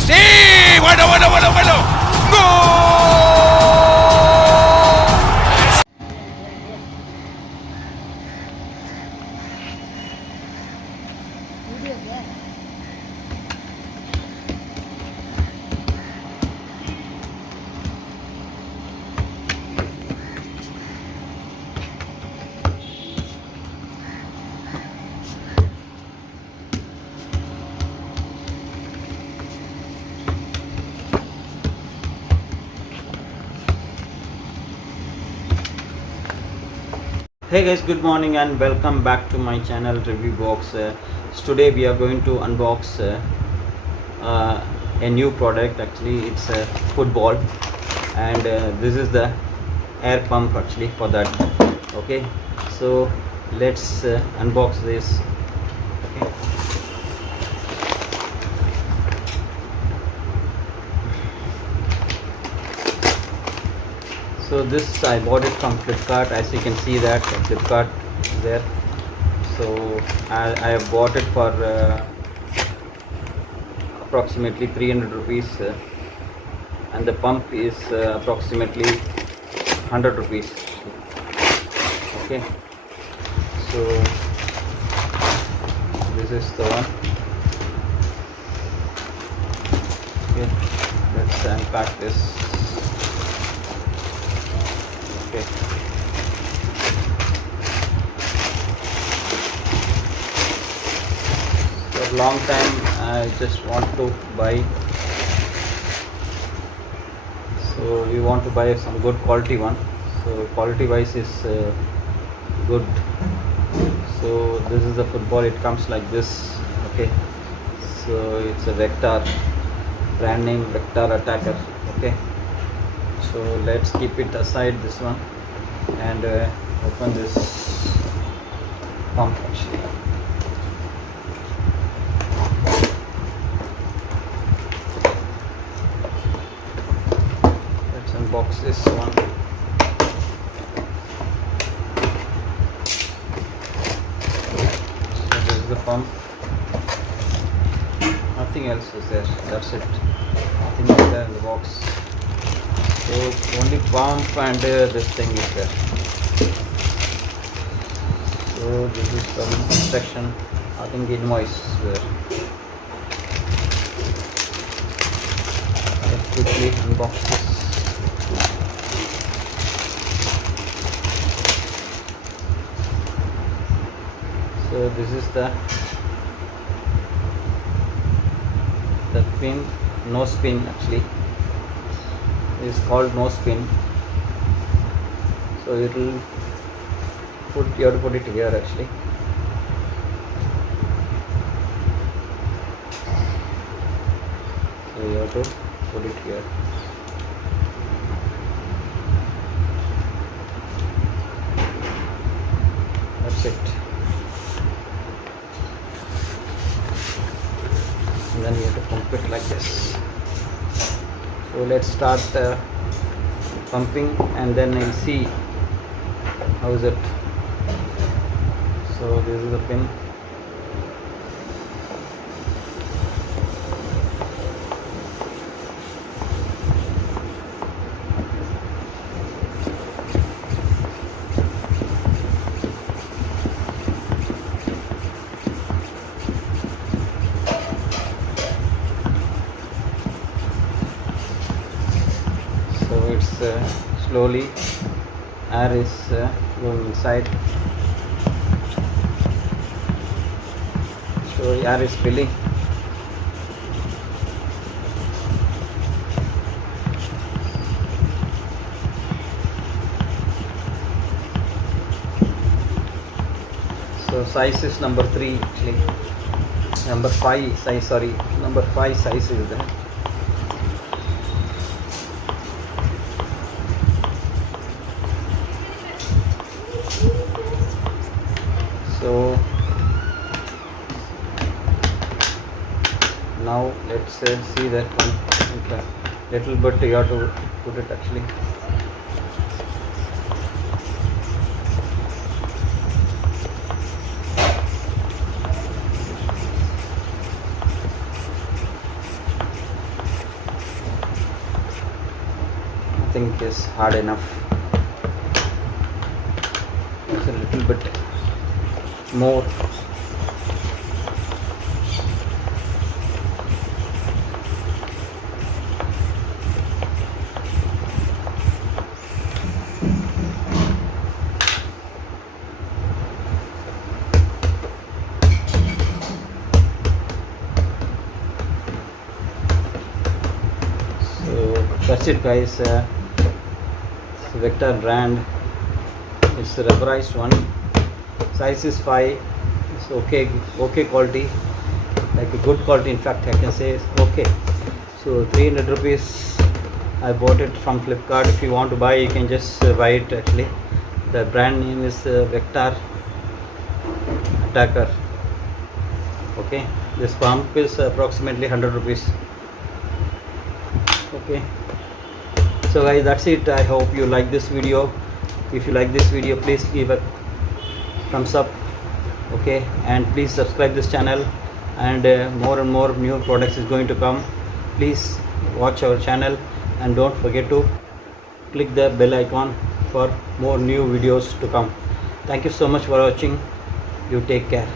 sí, bueno, bueno, bueno, bueno. ¡Gol! Hey guys, good morning and welcome back to my channel Review Box. Today we are going to unbox a new product. Actually it's a football, and this is the air pump actually for that. Okay, so let's unbox this. Okay. So this I bought it from Flipkart. As you can see that Flipkart there. So I have bought it for approximately 300 rupees, and the pump is approximately 100 rupees. Okay, so this is the one. Okay, let's unpack this. Okay. For a long time I just want to buy, so we want to buy some good quality one. So quality wise is good. So this is the football. It comes like this. Okay, so it's a Vector, brand name Vector Attacker. Okay, so let's keep it aside, this one, and open this pump actually. Let's unbox this one. So this is the pump. Nothing else is there. That's it. Nothing is there in the box. So only pump and this thing is there. So this is some instruction. I think invoice there. Let's quickly unbox this. So this is the pin, nose pin actually. Is called nose pin. So it will you have to put it here actually. So you have to put it here. That's it. And then you have to pump it like this. So let's start pumping, and then I'll see how is it. So this is the pin. It's slowly air is going inside, so air is filling. So size is number 3 actually, number 5 size, sorry, number 5 size is there. So now let's see that one. Little bit you have to put it actually. think is hard enough. It's a little bit more. So that's it, guys. Vector brand. It's a rubberized one. Size is 5. It's okay quality, like a good quality. In fact, I can say it's okay. So 300 rupees. I bought it from Flipkart. If you want to buy, you can just buy it. Actually, the brand name is Vector Attacker. Okay, this pump is approximately 100 rupees. Okay, so guys, that's it. I hope you like this video. If you like this video, please give a thumbs up. Okay, and please subscribe this channel, and more and more new products is going to come. Please watch our channel, and don't forget to click the bell icon for more new videos to come. Thank you so much for watching. You take care.